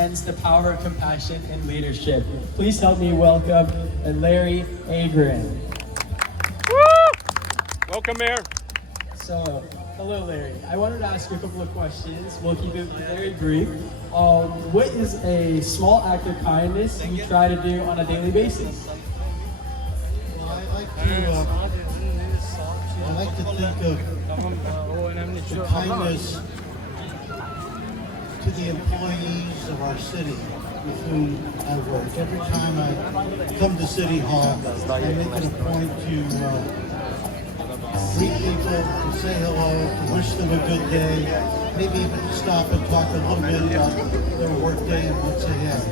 The power of compassion and leadership. Please help me welcome Larry Agrin. Welcome, Mayor. So, hello Larry. I wanted to ask you a couple of questions. We'll keep it very brief. What is a small act of kindness you try to do on a daily basis? Well, I like to think of the kindness to the employees of our city with whom I work. Every time I come to City Hall, I make it a point to greet people, to say hello, to wish them a good day, maybe even to stop and talk a little bit about their work day and what's ahead,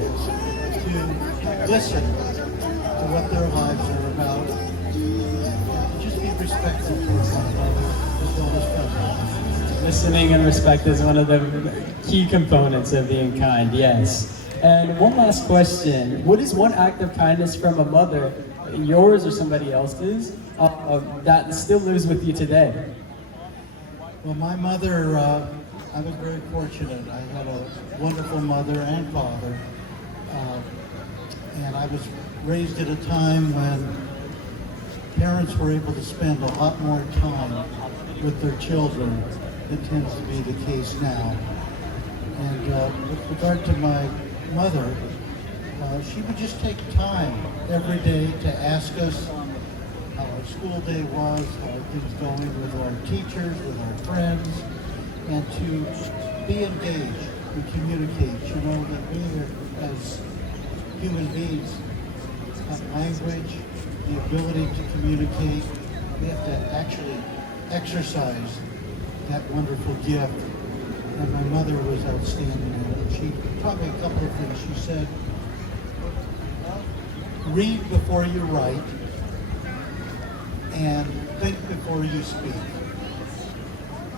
to listen to what their lives are about, just be respectful for one another as well as friendly. Listening and respect is one of the key components of being kind, yes. And one last question. What is one act of kindness from a mother, yours or somebody else's, that still lives with you today? Well, my mother, I was very fortunate. I had a wonderful mother and father. And I was raised at a time when parents were able to spend a lot more time with their children. It tends to be the case now. And with regard to my mother, she would just take time every day to ask us how our school day was, how are things going with our teachers, with our friends, and to be engaged and communicate. You know, that we as human beings have language, the ability to communicate. We have to actually exercise that wonderful gift, and my mother was outstanding. And she taught me a couple of things. She said, read before you write, and think before you speak.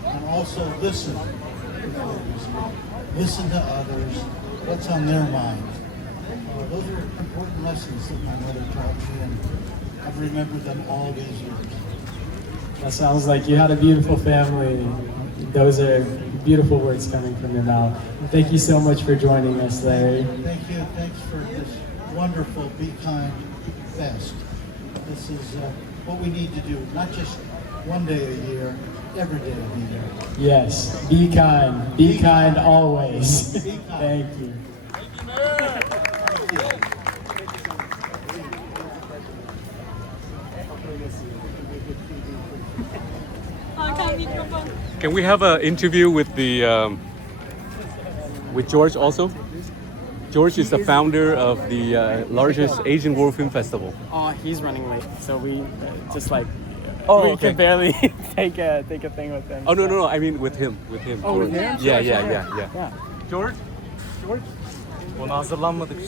And also listen before you speak. Listen to others, what's on their minds. Those are important lessons that my mother taught me, and I've remembered them all these years. That sounds like you had a beautiful family. Those are beautiful words coming from your mouth. Thank you so much for joining us, Larry. Thank you. Thanks for this wonderful Be Kind Fest. This is what we need to do, not just one day a year, every day of the year. Yes, be kind. Be kind always. Be kind. Thank you. Can we have an interview with the with George also? George is the founder of the largest Asian World Film Festival. He's running late, so we just like Oh, we okay. can barely take a thing with him. Oh no, I mean with him. Oh, with him? Yeah. Yeah. George? Ona hazırlanmadık.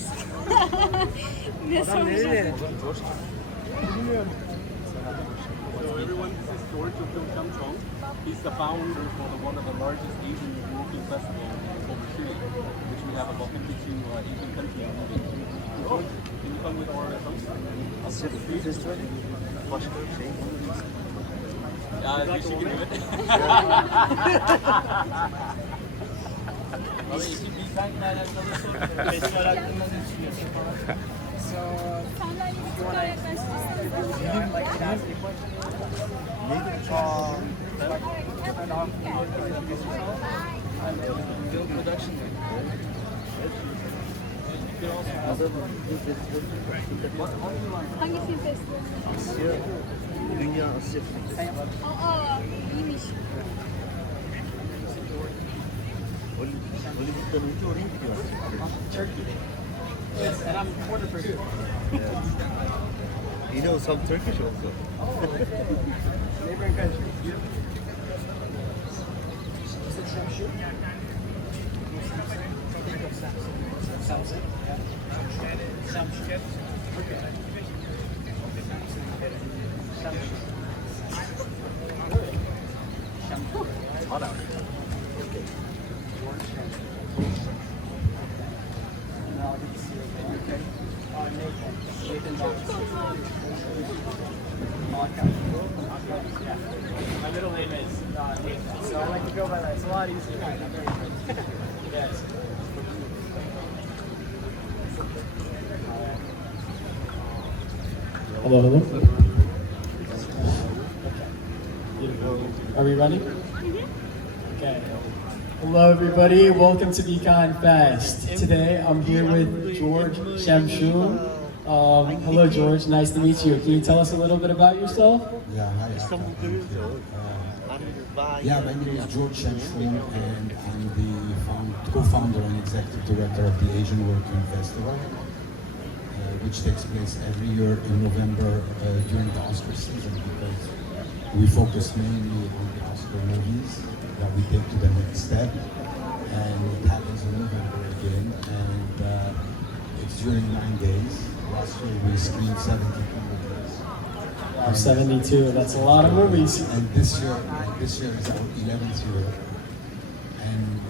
Ne soracağım? So everyone, this is George of Film Chong. He's the founder for one of the largest Asian World Film Festival overseas, which we have about 52 Asian countries. George, can you come with our festival? Yeah, she can do it. Hangi film festivali? Dünya Asya Aa, iyiymiş. Hollywood'dan önce oraya gidiyor. Turkey. Yes, and I'm quarter person. You know some Turkish also. Neighboring country. Is it Shamshu? Samsung? Shamshu. Okay. Shamshu. Shamshu. It's hot out. Okay. Now I get to see it. Okay. Nathan. Nathan Johnson. Yeah. My middle name is Nathan, so I like to go by that. It's a lot easier. Yes. Hello, hello. Beautiful. Are we ready? Okay. Hello, everybody. Welcome to Be Kind Fest. Today, I'm here with George Shamshun. Hello, George. Nice to meet you. Can you tell us a little bit about yourself? Yeah, hi. Thank you. Yeah, my name is George Shamshun, and I'm the co-founder and executive director of the Asian Working Festival, which takes place every year in November during the Oscar season, because we focus mainly on the Oscar movies that we take to the next step, and it happens in November again, and it's during 9 days. Last year we screened 72 movies. 72. That's a lot of movies. And this year is our 11th year, and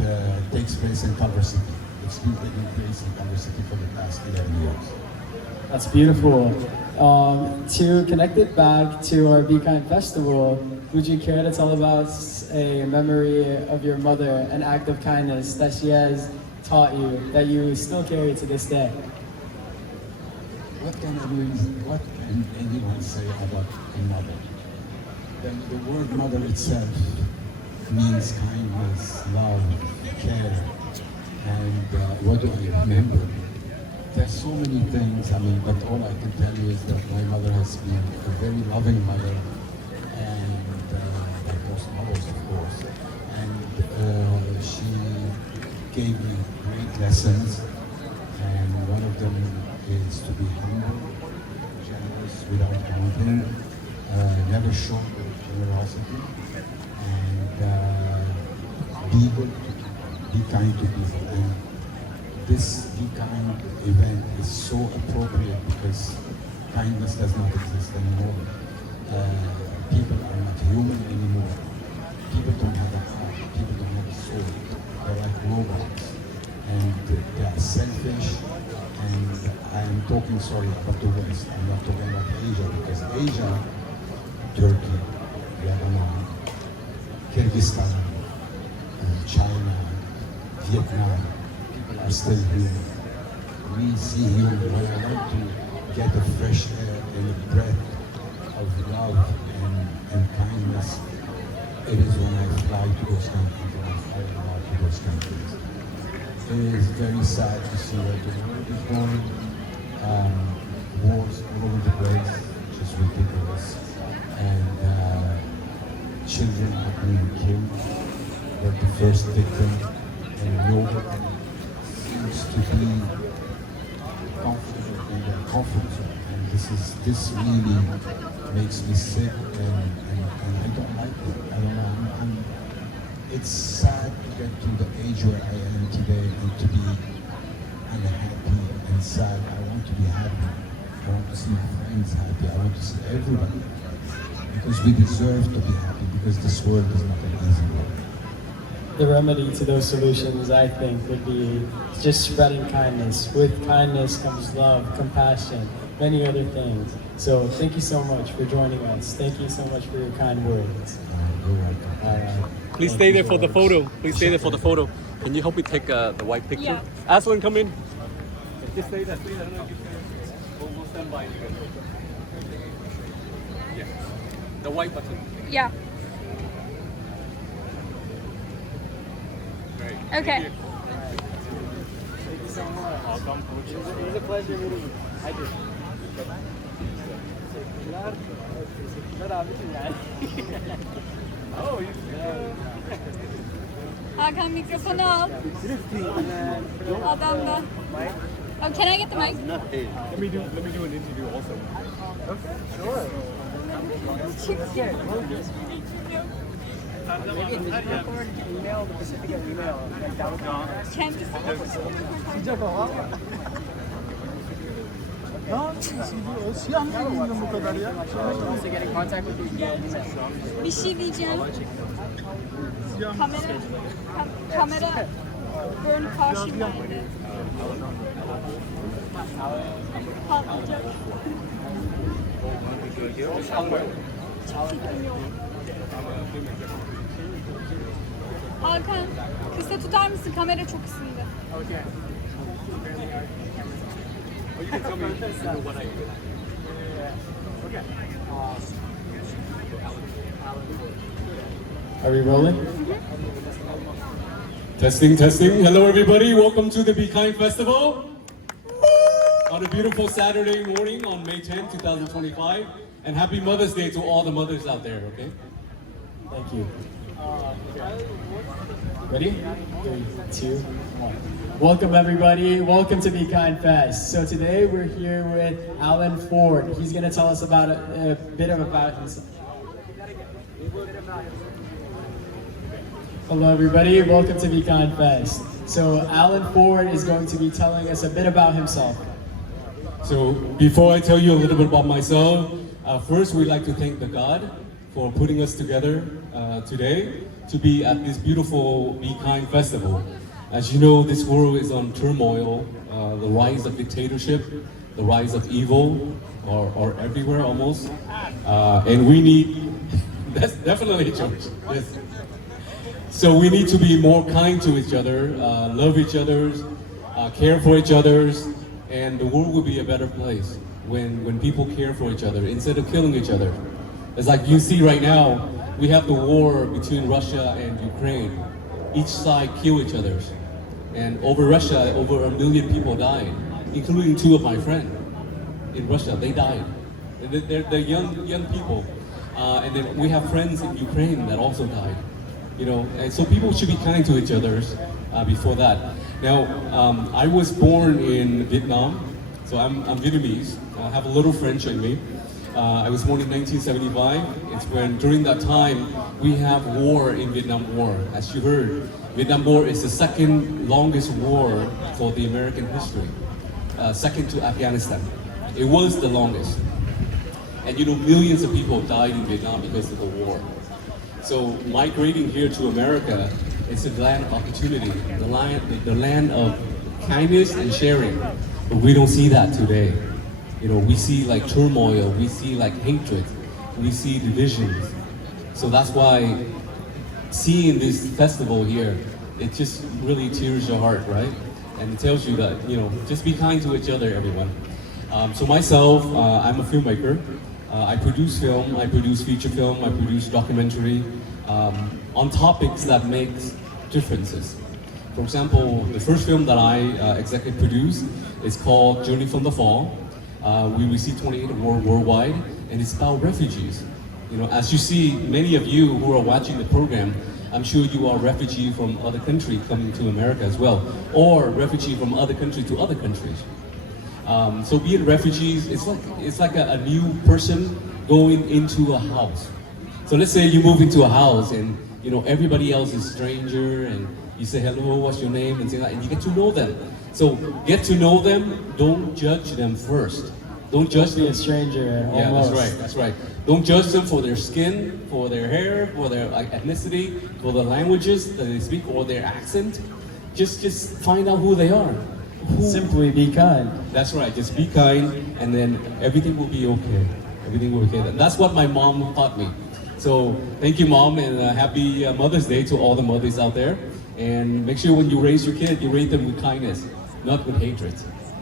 it takes place in Culver City. It's been taking place in Culver City for the past 11 years. That's beautiful. To connect it back to our Be Kind Festival, would you care to tell about a memory of your mother, an act of kindness that she has taught you that you still carry to this day? What can anyone say about a mother? The word mother itself means kindness, love, care, and what do I remember? There's so many things, but all I can tell you is that my mother has been a very loving mother, and like most mothers, of course, and she gave me great lessons, and one of them is to be humble, generous without counting, never short of generosity, and be kind to people. And this Be Kind event is so appropriate because kindness does not exist anymore. People are not human anymore. People don't have a heart. People don't have a soul. They're like robots, and they are selfish. And I am talking, sorry, about the West. I'm not talking about Asia, because Asia, Turkey, Lebanon, Kyrgyzstan, China, Vietnam, people are still human. We see human. When I want to get a fresh air and a breath of love and kindness, it is when I fly to those countries, when I fly out to those countries. It is very sad to see where the world is going. Wars all over the place, just ridiculous. And children are being killed. They're the first victim, and nobody seems to be comfortable in their comfort zone. And this really makes me sick, and I don't like it. I don't know. It's sad to get to the age where I am today and to be unhappy and sad. I want to be happy. I want to see my friends happy. I want to see everybody. Because we deserve to be happy, because this world is not an easy world. The remedy to those solutions, I think, would be just spreading kindness. With kindness comes love, compassion, many other things. So thank you so much for joining us. Thank you so much for your kind words. You're welcome. All right. Please stay there for the photo. Please stay there for the photo. Can you help me take the white picture? Yeah. Aslan, come in. Just stay there, please. I don't know if you can. We'll stand by you guys. Yeah. The white button. Yeah. Great. Okay. Thank you so much. It was a pleasure meeting you. I did. Teşekkürler abicim yani. Oh, you. Hakan mikrofonu al. Adam da. Oh, can I get the mic? Let me do an interview also. Email the Pacifica email. Kendisi. Sıcak hava ama. Ne yapıyorsun? O siyah mı giyindin bu kadar ya? Also get in contact with you. Bir şey diyeceğim. Kamera burn caution bende. Patlayacak. Hiç fikrim yok. Hakan, kısa tutar mısın? Kamera çok ısındı. Okay. Or you can tell me what I do. Are we rolling? Testing, testing. Hello, everybody. Welcome to the Be Kind Festival on a beautiful Saturday morning on May 10, 2025. And happy Mother's Day to all the mothers out there, okay? Thank you. Ready? 3, 2, 1. Welcome everybody. Welcome to Be Kind Fest. So today we're here with Alan Ford. He's going to tell us about a bit about himself. Hello everybody. Welcome to Be Kind Fest. So Alan Ford is going to be telling us a bit about himself. So before I tell you a little bit about myself, first we'd like to thank the God for putting us together today to be at this beautiful Be Kind Festival. As you know, this world is on turmoil, the rise of dictatorship, the rise of evil, are everywhere almost. And we need, that's definitely church. Yes. So we need to be more kind to each other, love each other, care for each other, and the world will be a better place when people care for each other instead of killing each other. It's like you see right now, we have the war between Russia and Ukraine. Each side kill each other. And over Russia, over 1 million people died, including 2 of my friends in Russia. They died. And they're young people. And then we have friends in Ukraine that also died. You know, and so people should be kind to each other before that. Now, I was born in Vietnam, so I'm Vietnamese. I have a little French in me. I was born in 1975. It's when, during that time, we have war in Vietnam War. As you heard, Vietnam War is the second longest war for the American history, second to Afghanistan. It was the longest. And you know, millions of people died in Vietnam because of the war. So migrating here to America, it's a land of opportunity, the land of kindness and sharing. But we don't see that today. You know, we see like turmoil, we see like hatred, we see divisions. So that's why seeing this festival here, it just really tears your heart, right? And it tells you that, you know, just be kind to each other, everyone. So myself, I'm a filmmaker. I produce film, I produce feature film, I produce documentary on topics that make differences. For example, the first film that I executive produced is called Journey from the Fall. We received 28 awards worldwide, and it's about refugees. You know, as you see, many of you who are watching the program, I'm sure you are refugee from other countries coming to America as well, or refugee from other country to other countries. So being refugees, it's like a new person going into a house. So let's say you move into a house and you know everybody else is stranger, and you say hello, what's your name, and say that, and you get to know them. So get to know them. Don't judge them first. Don't judge them. Be a stranger. Yeah, Almost. that's right. That's right. Don't judge them for their skin, for their hair, for their ethnicity, for the languages that they speak, or their accent. Just find out who they are. Simply be kind. That's right. Just be kind, and then everything will be okay. Everything will be okay. And that's what my mom taught me. So thank you, Mom, and happy Mother's Day to all the mothers out there. And make sure when you raise your kid, you raise them with kindness, not with hatred.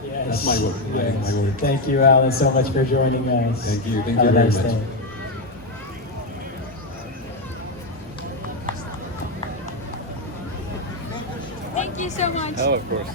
Yes. That's my word. Yes. My word. Thank you, Alan, so much for joining us. Thank you. Thank Have you a very nice much. day. Thank you so much. Oh, of course.